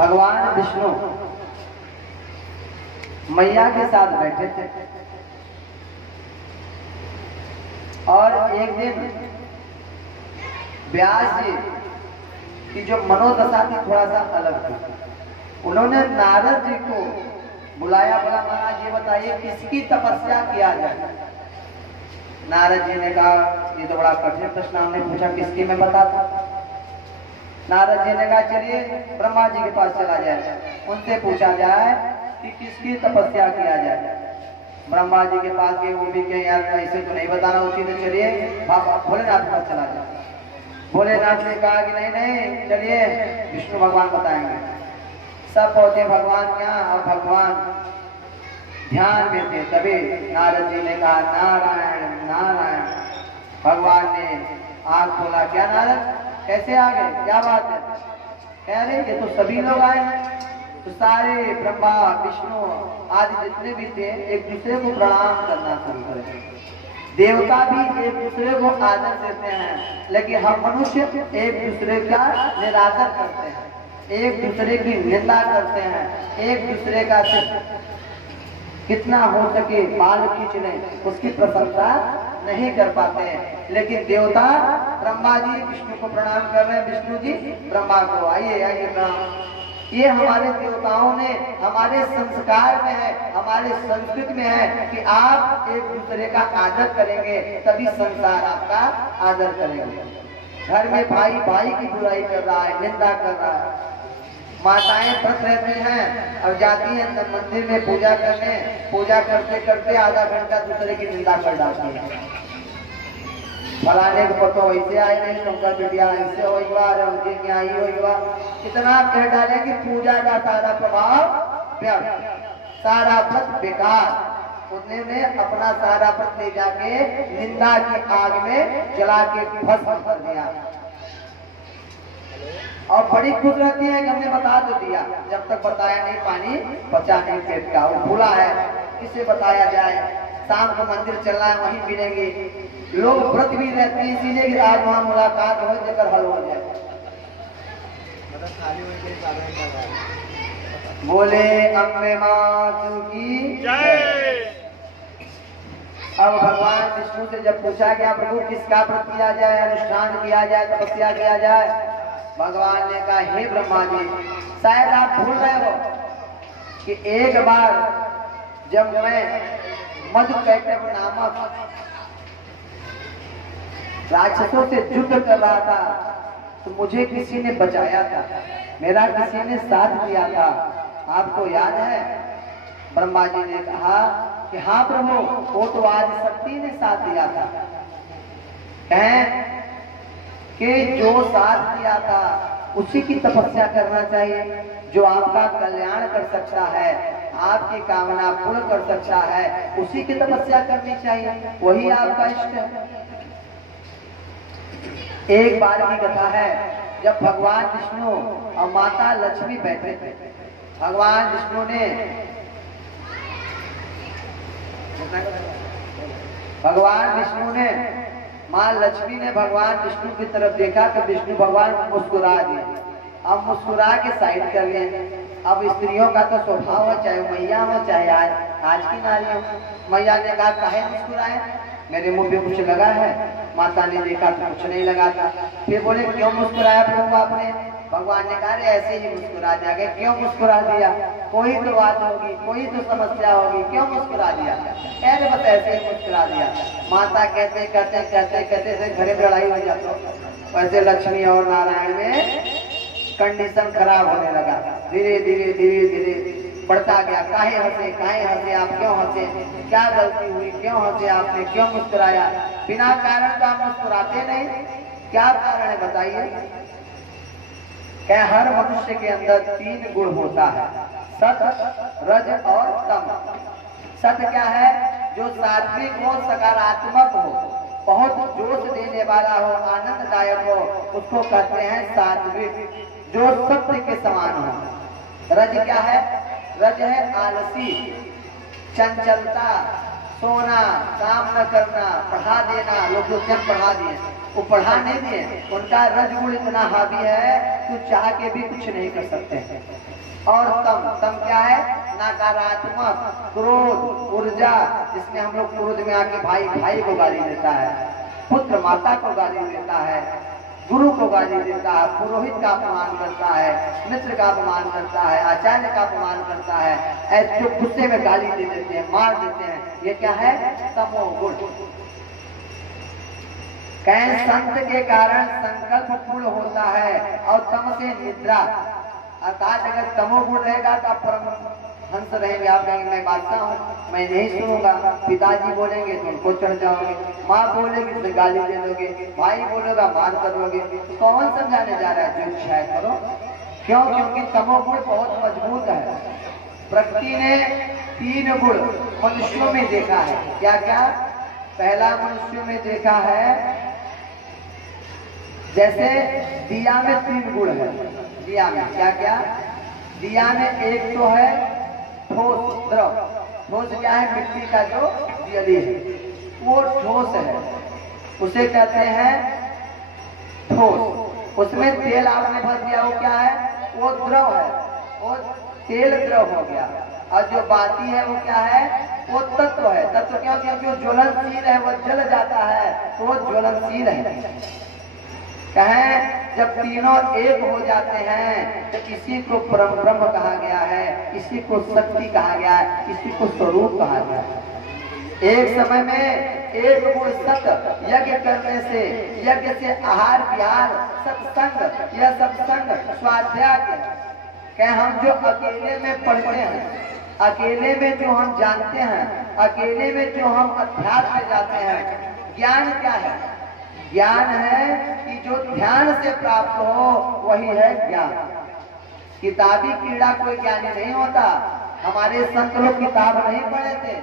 भगवान विष्णु मैया के साथ बैठे थे और एक दिन व्यास जी की जो मनोदशा थी थोड़ा सा अलग थी। उन्होंने नारद जी को बुलाया, बोला महाराज ये बताइए किसकी तपस्या किया जाए। नारद जी ने कहा ये तो बड़ा कठिन प्रश्न हमने पूछा, किसकी मैं बताता। नारद जी ने कहा चलिए ब्रह्मा जी के पास चला जाए, उनसे पूछा जाए कि किसकी तपस्या किया जाए। ब्रह्मा जी के पास गए, वो भी कहे यार ऐसे तो नहीं बताना उसी ने, चलिए भोलेनाथ के पास चला जाए। भोलेनाथ ने कहा कि नहीं नहीं चलिए विष्णु भगवान बताएंगे। सब पहुंचे भगवान क्या, और भगवान ध्यान में थे। तभी नारद जी ने कहा नारायण नारायण। भगवान ने आंख खोला, क्या नारद कैसे आ गए, क्या बात है। कह रहे ये तो सभी लोग आए हैं। तो सारे ब्रह्मा विष्णु आदि जितने भी थे एक दूसरे को प्रणाम करना शुरू कर। देवता भी एक दूसरे को आदर देते हैं, लेकिन हम मनुष्य एक दूसरे का निरादर करते हैं, एक दूसरे की निंदा करते हैं, एक दूसरे का कितना हो सके बाल खींच लें उसकी प्रशंसा नहीं कर पाते हैं। लेकिन देवता ब्रह्मा जी विष्णु को प्रणाम कर रहे हैं, विष्णु जी ब्रह्मा को आइए आइए प्रणाम। ये हमारे देवताओं ने हमारे संस्कार में है, हमारे संस्कृति में है कि आप एक दूसरे का आदर करेंगे तभी संसार आपका आदर करेंगे। घर में भाई भाई की बुराई कर रहा है, निंदा कर रहा है। माताएं व्रत रहती हैं और जाती हैं मंदिर में पूजा करने, पूजा करते करते आधा घंटा दूसरे की निंदा कर डालती है। फलाने को पतो ऐसे आए नहीं, तुमका बिटिया ऐसे होगा, उनके आई होगा, इतना कह डाले कि पूजा का सारा प्रभाव व्यर्थ, सारा व्रत बेकार। उन्होंने अपना सारा व्रत ले जाके निंदा की आग में जला के भस्म कर दिया। और बड़ी खुश रहती है कि हमने बता तो दिया, जब तक बताया नहीं पानी पचा नहीं पेट का, वो भूला है किसे बताया जाए। शाम को मंदिर चलना है वहीं मिलेंगे लोग, व्रत भी रहते हैं इसीलिए कि आज वहां मुलाकात हो जाकर हल हो जाए। बोले अम्बे मात की जय। अब भगवान विष्णु से जब पूछा गया प्रभु किसका व्रत किया जाए, अनुष्ठान किया जाए, तपस्या किया जाए, भगवान ने कहा हे ब्रह्मा जी शायद आप भूल रहे हो कि एक बार जब मैं मधुकैटभ नामक राक्षसों से युद्ध कर रहा था तो मुझे किसी ने बचाया था, मेरा किसी ने साथ दिया था, आपको याद है। ब्रह्मा जी ने कहा कि हाँ प्रभु वो तो आदि शक्ति ने साथ दिया था। कहें कि जो साथ दिया था उसी की तपस्या करना चाहिए, जो आपका कल्याण कर सकता है, आपकी कामना पूर्ण कर सकता है, उसी की तपस्या करनी चाहिए, वही आपका इष्ट है। एक बार की कथा है, जब भगवान विष्णु और माता लक्ष्मी बैठे थे। भगवान विष्णु ने माँ लक्ष्मी ने भगवान विष्णु की तरफ देखा तो विष्णु भगवान मुस्कुरा दिए। अब मुस्कुरा के साइड कर लिए। अब स्त्रियों का तो स्वभाव है, चाहे मैया हो चाहे आज की नारी हो। मैया ने कहा काहे मुस्कुराए, मेरे मुंह पे कुछ लगा है। माता ने देखा तो कुछ नहीं लगा था। फिर बोले क्यों मुस्कुराया प्रभु आपने। भगवान ने कहा ऐसे ही मुस्कुरा दिया। क्यों मुस्कुरा दिया, कोई तो बात होगी, कोई तो समस्या होगी, क्यों मुस्कुरा दिया। अरे बस ऐसे ही मुस्कुरा दिया। माता कहते कहते कहते कहते से घरे में लड़ाई हो जाता। वैसे लक्ष्मी और नारायण में कंडीशन खराब होने लगा। धीरे धीरे धीरे धीरे बढ़ता गया। काहे हंसे आप, क्यों हंसे, क्या गलती हुई, क्यों हंसे आपने, क्यों मुस्कुराया। बिना कारण तो आप मुस्कुराते नहीं, क्या कारण है बताइए। क्या हर मनुष्य के अंदर 3 गुण होता है, सत रज और तम। सत क्या है, जो सात्विक हो, सकारात्मक हो, बहुत जोश देने वाला हो, आनंददायक हो, उसको कहते हैं सात्विक, जो सत्य के समान हो। रज क्या है, रज है आलसी, चंचलता, सोना, काम न करना, पढ़ा देना। लोग जो पढ़ा दिए वो पढ़ा नहीं दिए, उनका रजगुण इतना हावी है तू चाह के भी कुछ नहीं कर सकते हैं। और तम, तम क्या है? नकारात्मक, क्रोध, ऊर्जा, जिसमें हम लोग क्रोध में आके भाई भाई को गाली देता है, पुत्र माता को गाली देता है, गुरु को गाली देता है, पुरोहित का अपमान करता है, मित्र का अपमान करता है, आचार्य का अपमान करता है, ऐसे जो गुस्से में गाली दे देते हैं, मार देते हैं, ये क्या है? तमोगुण। कहें संत के कारण संकल्प पूर्ण होता है और तम से निद्रा, अर्थात अगर तमोगुण रहेगा तो आप परमहंस रहेंगे, आप कहेंगे मैं बादशाह हूँ, मैं नहीं सुनूंगा, पिताजी बोलेंगे तो उनको चढ़ जाओगे, माँ बोलेगी तो गाली दे दोगे, भाई बोलेगा मार करोगे। तो कौन समझाने जा रहा है? जो इच्छा है करो। क्यों? क्योंकि तमोगुण बहुत मजबूत है। प्रकृति ने 3 गुण मनुष्यों में देखा है। क्या क्या? पहला मनुष्यों में देखा है, जैसे दिया में 3 गुण है। दिया में क्या क्या? दिया में एक तो है ठोस, द्रव। ठोस क्या है? मिट्टी का जो दियली है वो ठोस है, उसे कहते हैं ठोस। उसमें तेल आपने भर दिया, वो क्या है? वो द्रव है, वो तेल द्रव हो गया। और जो बाती है वो क्या है? वो तत्व है। तत्व क्यों? क्योंकि वो ज्वलनशील है, वो जल जाता है तो वो ज्वलनशील है। कहें जब तीनों एक हो जाते हैं तो इसी को परम ब्रह्म कहा गया है, इसी को शक्ति कहा गया है, इसी को स्वरूप कहा गया है। एक समय में एक गुण सत यज्ञ करने से, यज्ञ से आहार विहार सत्संग, यह सत्संग स्वाध्याय कहें हम जो अकेले में पढ़ते हैं, अकेले में जो हम जानते हैं, अकेले में जो हम अध्यात्म में जाते हैं, ज्ञान क्या है? ज्ञान है कि जो ध्यान से प्राप्त हो वही है ज्ञान। किताबी कीड़ा कोई ज्ञानी नहीं होता। हमारे संत लोग किताब नहीं पढ़े थे,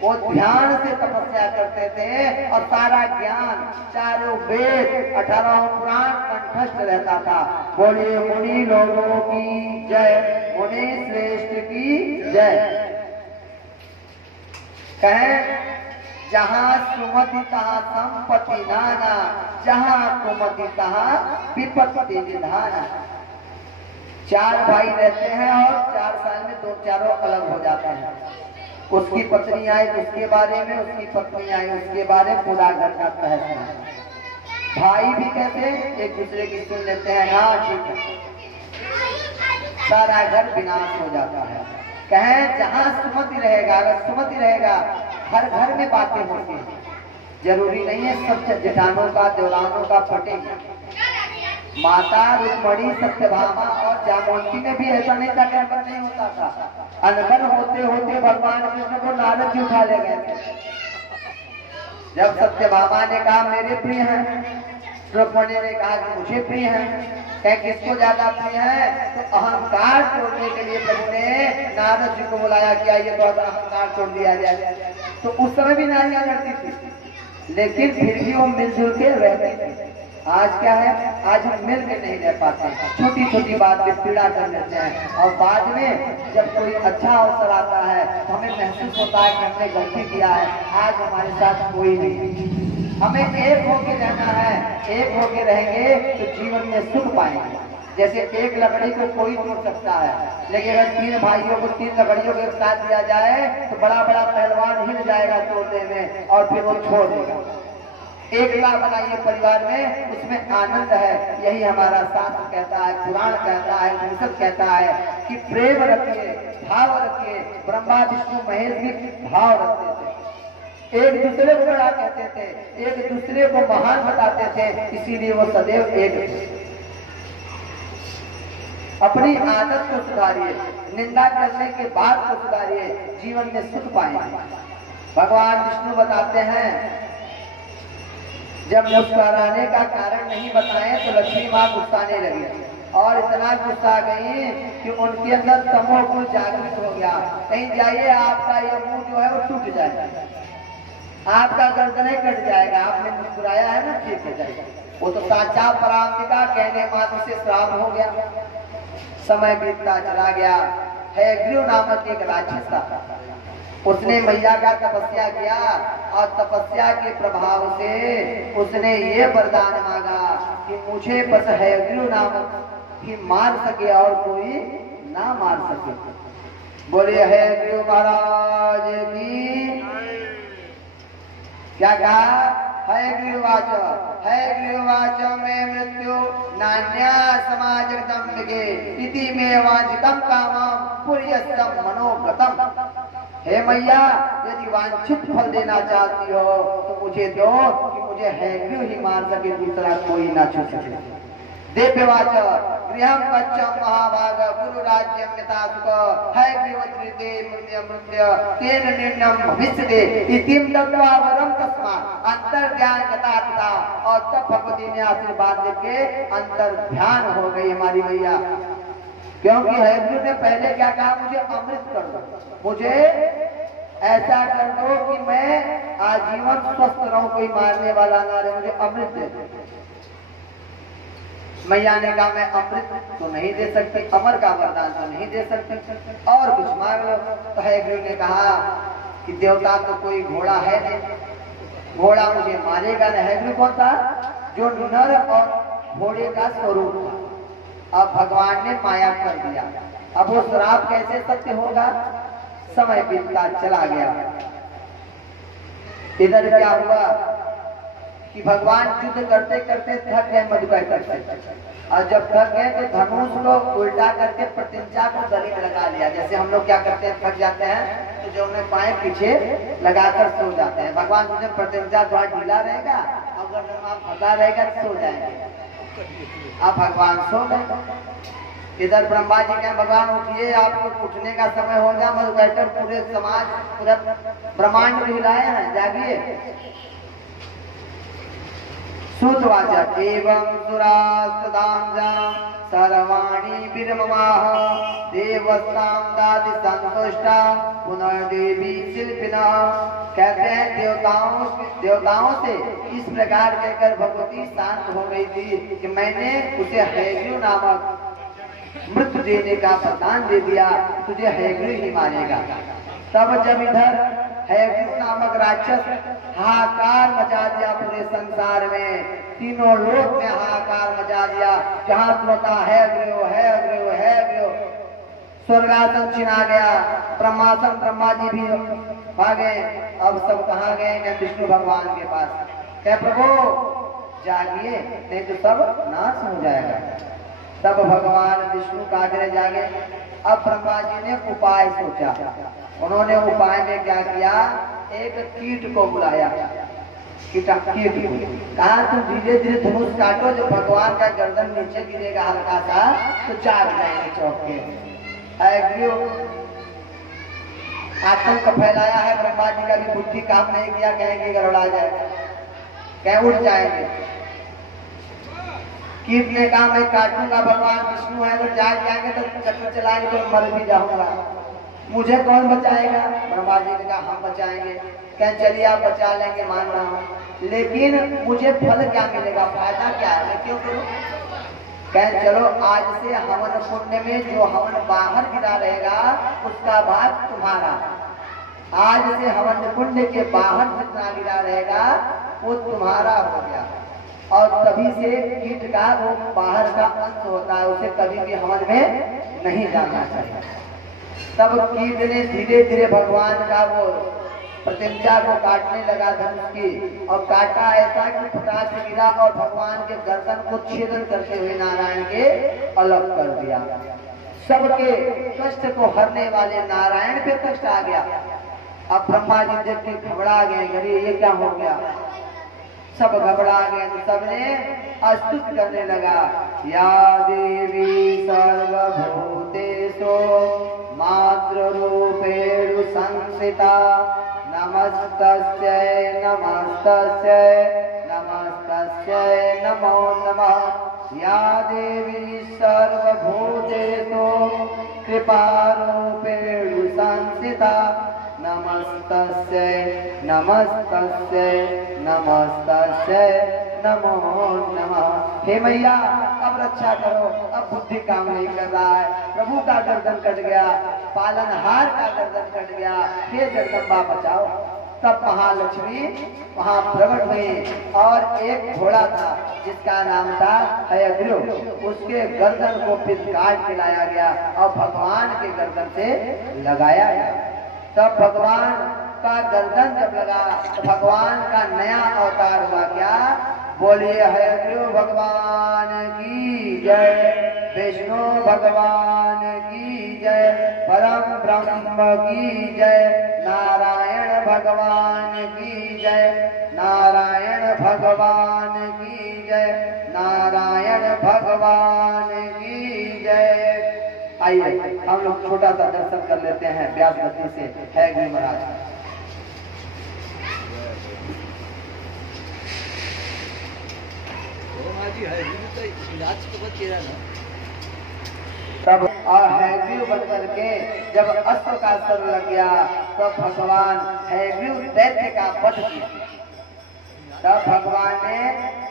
वो ध्यान से तपस्या करते थे और सारा ज्ञान, चारों वेद, 18 पुराण कंठस्थ रहता था। बोलिए मुनि लोगों की जय, मुनि श्रेष्ठ की जय। कहें जहाँ सुमति तहाँ संपत्ति नाना, जहाँ कुमति तहाँ विपत्ति निधाना। 4 भाई रहते हैं और 4 साल में 2 चारों अलग हो जाते हैं। उसकी पत्नी आई उसके बारे में, उसकी पत्नी आई उसके बारे में, पूरा घर का तहस। भाई भी कहते हैं एक दूसरे की सुन लेते हैं, हाँ ठीक है, सारा घर विनाश हो जाता है। कहें जहाँ सुमति रहेगा, अगर सुमति रहेगा हर घर में बातें होती हैं। जरूरी नहीं है सब जेठानों का, देवरानों का पटेगा। माता रुक्मणी, सत्यभामा और जामवंती में भी ऐसा नहीं था कि अनबन नहीं होता था। अनबन होते होते भगवान कृष्ण को नारद जी उठा ले गए थे। जब सत्यभामा ने कहा मेरे प्रिय हैं, रुक्मणी ने कहा कि मुझे प्रिय हैं। क्या किसको ज्यादा प्रिय है? तो अहंकार तोड़ने के लिए प्रभु ने नारद जी को बुलाया कि आइए तो अहंकार तोड़ दिया जाए। तो उस समय भी नारियां लड़ती थी, लेकिन फिर भी वो मिलजुल के रहते थे। आज क्या है? आज हम मिल के नहीं रह पाते, छोटी छोटी बात पे पीड़ा कर लेते हैं और बाद में जब कोई अच्छा अवसर आता है तो हमें महसूस होता है कि हमने गलती किया है। आज हमारे साथ कोई नहीं। हमें एक होके रहना है, एक होके रहेंगे तो जीवन में सुख पाएंगे। जैसे एक लकड़ी को कोई तोड़ सकता है, लेकिन अगर 3 भाइयों को 3 लकड़ियों के साथ दिया जाए तो बड़ा बड़ा पहलवान हिल जाएगा तोड़ने में और फिर वो छोड़ देगा। एकता बनाइए परिवार में, उसमें आनंद है। यही हमारा शास्त्र कहता है, पुराण कहता है, उपनिषद कहता है कि प्रेम रखिए, भाव रखिए। ब्रह्मा विष्णु महेश भी भाव रखते थे, एक दूसरे को बड़ा कहते थे, एक दूसरे को महान बताते थे, इसीलिए वो सदैव एक थे। अपनी आदत को सुधारिए, निंदा करने के बाद को सुधारिए, जीवन में सुख पाएंगे। भगवान विष्णु बताते हैं जब मुस्कुराने का कारण नहीं बताए तो लक्ष्मी माँ गुस्साने लगी और इतना गुस्सा गई कि उनके अंदर तमोगुण जागृत हो गया। कहीं जाइए आपका ये मुंह जो है वो टूट जाएगा, आपका गर्दन कट जाएगा, आपने मुस्कुराया है ना, ठीक हो जाएगा। वो तो साक्षात पराम्बिका कहने मात्र से श्राप हो गया। समय बीतता चला गया। हैग्रीव नामक एक राक्षस था, उसने मैया का तपस्या किया और तपस्या के प्रभाव से उसने ये वरदान मांगा कि मुझे बस हैग्रीव नामक कि मार सके और कोई ना मार सके। बोले है गुरु महाराज की। क्या कहा? है गृहवाच में मृत्यु नान्या समाजगतम लिखे इति में वांछितम कामम पुर्यस्तम मनोगतम। हे मैया, यदि वांछित फल देना चाहती हो तो मुझे दो कि मुझे हैग्रीव ही मार सके, दूसरा कोई ना छू सके। देव्यवाच गृहं गच्छं महाभाग गुरु राज्यं यथा सुख हैग्रीवत्रिते मृत्य तेन निर्णयं भविष्यते इतिम दत्वा वरं तस्मात् अंतर्ध्यान गता था। और तब भगवती ने आशीर्वाद देके अंतर्ध्यान हो गई हमारी मैया। क्योंकि हैग्रीव ने पहले क्या कहा? मुझे अमृत कर दो, मुझे ऐसा कर दो कि मैं आजीवन स्वस्थ रहूं, कोई मारने वाला ना रहे, मुझे अमृत दे दो। मैया ने कहा मैं अमृत तो नहीं दे सकती, अमर का वरदान तो नहीं दे सकती, और कुछ मांग लो। तो हैग्रीव ने कहा कि देवता तो कोई घोड़ा है नहीं, घोड़ा मुझे मारेगा नहीं। हैग्रीव कौन था? जो नर और घोड़े का स्वरूप था। अब भगवान ने माया कर दिया, अब वो श्राप कैसे सत्य होगा? समय बीतता चला गया। इधर क्या हुआ कि भगवान युद्ध करते करते थक गए मधुकर से, और जब थक गए तो धनुष को उल्टा करके प्रतिज्ञा को गले में लगा लिया। जैसे हम लोग क्या करते हैं, थक जाते हैं तो जो उन्हें पाए पीछे लगाकर सो जाते हैं। भगवान तुझे प्रतिज्ञा थोड़ा ढीला रहेगा, अगर आप फंसा रहेगा तो सो जाएंगे। अब भगवान सो गए। इधर ब्रह्मा जी कहें भगवान उठिए, आपको उठने का समय हो गया। मधुकर पूरे समाज पूरा ब्रह्मांड में हिलाए हैं, जागिए। श्रुतवाचा एवं सुरास्तदांजा सर्वाणि विरममाह देवस्तां दाति संतुष्टा पुनर्देवी शिल्पिना। कहते हैं देवताओं से इस प्रकार कहकर भगवती शांत हो गई थी कि मैंने उसे हैग्रीव नामक मृत्यु देने का वरदान दे दिया, तुझे हैग्रीव ही मारेगा। तब जब इधर हैग्रीव नामक राक्षस हाहाकार मचा दिया पूरे संसार में, तीनों लोक में हाहाकार मचा दिया। जहाँ सुनता हैग्रीव हैग्रीव हैग्रीव, स्वर्गासन छिना गया, ब्रह्मासन ब्रह्मा जी भी भागे। अब सब कहाँ गए? विष्णु भगवान के पास। क्या प्रभु जागिए, नहीं तो सब नाश हो जाएगा। तब भगवान विष्णु कागरे जागे। अब ब्रह्मा जी ने उपाय सोचा। उन्होंने उपाय में क्या किया? एक कीट को बुलाया। कीट कहा तुम धीरे धीरे धनुष काटो, जब भगवान का गर्दन नीचे गिरेगा हल्का सा तो जाग जाएंगे चौके। आतंक फैलाया है, ब्रह्मा जी का भी बुद्धि काम नहीं किया, कहेंगे गड़बड़ा जाएगा, कह उठ जाएंगे। कीट ने कहा मैं काटूंगा, भगवान विष्णु है तो जाग जाएंगे तो चक्कर चलाएंगे तो मर भी जाऊंगा, मुझे कौन बचाएगा? ब्रह्मा जी ने कहा हम बचाएंगे। कह चलिए आप बचा लेंगे, मान रहा हूँ, लेकिन मुझे फल क्या मिलेगा, फायदा क्या है, मैं क्यों करूँ? कह चलो आज से हवन पुण्य में जो हवन बाहर गिरा रहेगा उसका भाग तुम्हारा। आज से हवन पुण्य के बाहर जितना गिरा रहेगा वो तुम्हारा हो गया। और तभी से कीट का वो बाहर का अंश होता है, उसे कभी भी हवन में नहीं जाना चाहिए। तब कीट ने धीरे धीरे भगवान का वो प्रतिज्ञा को काटने लगा धनुष की, और काटा ऐसा कि फटाक से गिरा और भगवान के गर्दन को छेदन करते हुए नारायण के अलग कर दिया। सबके कष्ट को हरने वाले नारायण पे कष्ट आ गया। अब ब्रह्मा जी देख के घबरा गए, अरे ये क्या हो गया? सब घबरा गए तो सबने स्तुति करने लगा, या देवी सर्वभूतेषु मातृरूपेण संस्थिता नमस्तस्यै नमस्तस्यै नमस्तस्यै नमो नमः। या देवी सर्वभूतेषु कृपारूपेण संस्थिता नमस्तस्यै नमस्तस्यै नमस्तस्यै नमो नमः। हे मैया अब रक्षा करो, अब बुद्धि काम नहीं कर रहा है, प्रभु का गर्दन कट गया, पालनहार का गर्दन कट गया, हे जगदम्बा बचाओ। तब महालक्ष्मी वहाँ प्रकट हुई और एक घोड़ा था जिसका नाम था हयग्रीव, उसके गर्दन को फिर काट के लाया गया और भगवान के गर्दन से लगाया गया। तब भगवान का गर्दन जब लगा तो भगवान का नया अवतार हुआ। क्या? बोलिए हयग्रीव भगवान की जय, विष्णु भगवान की जय, परम ब्रह्म की जय, नारायण भगवान की जय, नारायण भगवान की जय, नारायण भगवान की जय। आइए हम लोग छोटा सा दर्शन कर लेते हैं व्यास गति से हयग्रीव महाराज। तब और हयग्रीव बन करके जब अस्त्र का असर लग गया तब भगवान हयग्रीव दैत्य का वध किया। तब भगवान ने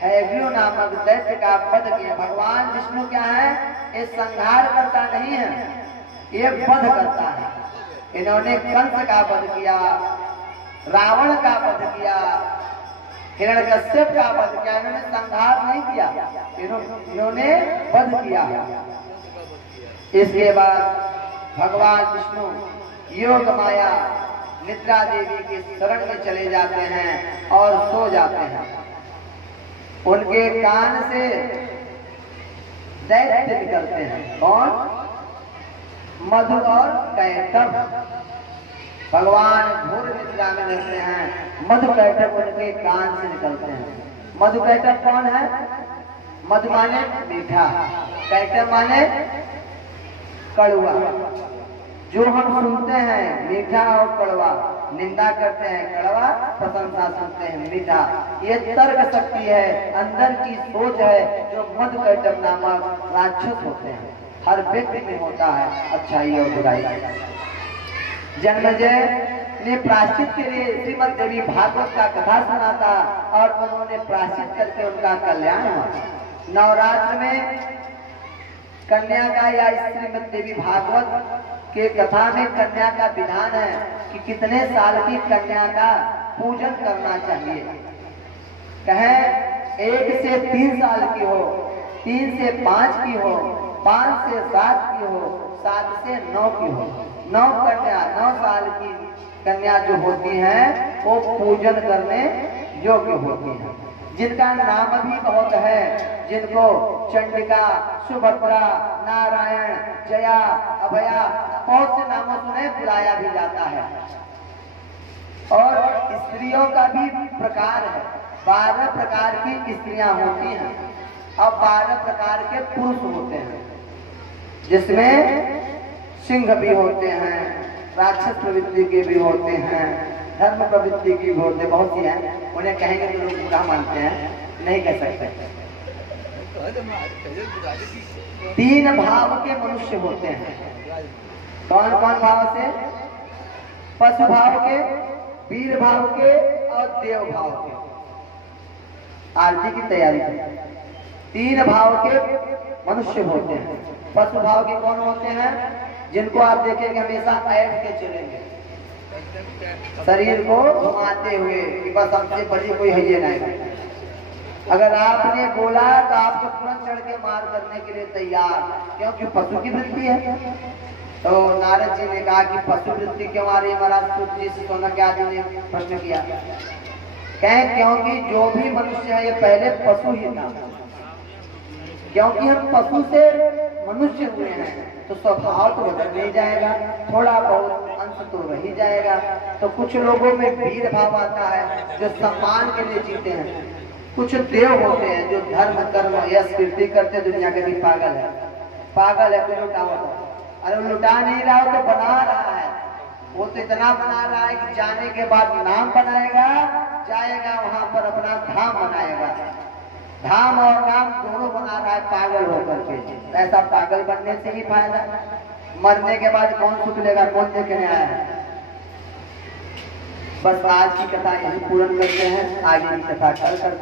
हयग्रीव नामक दैत्य का वध किया। भगवान विष्णु क्या है? ये संहार करता नहीं है, ये वध करता है। इन्होंने कंस का वध किया, रावण का वध किया, हिरण्यकश्यप का वध किया। इन्होंने संहार नहीं किया, इन्होंने वध किया। इसके बाद भगवान विष्णु योग माया निद्रा देवी के शरण में चले जाते हैं और सो जाते हैं। उनके कान से दैत्य निकलते हैं। कौन? मधु और कैटभ। भगवान घोर निद्रा में रहते हैं, मधु कैटभ उनके कान से निकलते हैं। मधु कैटभ कौन है? मधु माने मीठा, कैटभ माने कड़वा। जो हम सुनते हैं मीठा और कड़वा, निंदा करते हैं कड़वा, प्रशंसा सुनते हैं मीठा। ये तर्क शक्ति है, अंदर की सोच है जो मधु कैटभ नामक राक्षस होते हैं। हर व्यक्ति में होता है अच्छाई और बुराई। जन्मेजय ने प्रायश्चित के लिए श्रीमद् देवी भागवत का कथा सुना था और उन्होंने प्रायश्चित करके उनका कल्याण हुआ। नवरात्र में कन्या का या श्रीमद् देवी भागवत के कथा में कन्या का विधान है कि कितने साल की कन्या का पूजन करना चाहिए। कहें 1 से 3 साल की हो, 3 से 5 की हो, 5 से 7 की हो, 7 से 9 की हो। 9 कन्या, 9 साल की कन्या जो होती हैं वो पूजन करने योग्य होती हैं। जिनका नाम भी बहुत है, जिनको चंडिका, सुभद्रा, नारायण, जया, अभया, बहुत से नामों से बुलाया भी जाता है। और स्त्रियों का भी प्रकार है, 12 प्रकार की स्त्रियां होती हैं और 12 प्रकार के पुरुष होते हैं, जिसमें सिंह भी होते हैं, राक्षस प्रवृत्ति के भी होते हैं, धर्म प्रवृत्ति की भी होते, बहुत सी हैं। उन्हें कहेंगे तो लोग बुरा मानते हैं, नहीं कह सकते। 3 भाव के मनुष्य होते हैं। कौन कौन भाव से? पशु भाव के, वीर भाव के और देव भाव के। आरती की तैयारी करें। 3 भाव के मनुष्य होते हैं। पशु भाव के कौन होते हैं? जिनको आप देखेंगे हमेशा ऐठ के चलेंगे, शरीर को घुमाते हुए कि बस हमसे बड़ी कोई है ये नहीं। अगर आपने बोला तो आपको तुरंत चढ़ के मार करने के लिए तैयार, क्योंकि पशु की वृत्ति है। तो नारद जी ने कहा कि पशु वृत्ति क्यों आ रही है महाराज? सूत जी से सोना क्या जी ने प्रश्न किया। कहें क्योंकि जो भी मनुष्य है ये पहले पशु ही था। क्योंकि हम पशु से मनुष्य हुए हैं तो स्वभाव तो बदल नहीं जाएगा, थोड़ा बहुत अंश तो रह ही जाएगा। तो कुछ लोगों में वीर भाव आता है जो सम्मान के लिए जीते हैं। कुछ देव होते हैं जो धर्म कर्म यश कीर्ति करते। दुनिया के भी पागल है, पागल है कोई लुटावट। अरे लुटा नहीं रहा हो तो बना रहा है। वो तो इतना बना रहा है कि जाने के बाद नाम बनाएगा, जाएगा वहां पर अपना धाम बनाएगा। धाम और नाम दोनों बना रहा है पागल होकर के। ऐसा पागल बनने से ही फायदा, मरने के बाद कौन सुख लेगा? कौन देखने आया है? बस आज की कथा यही पूर्ण करते हैं, आगे की कथा कल करते हैं।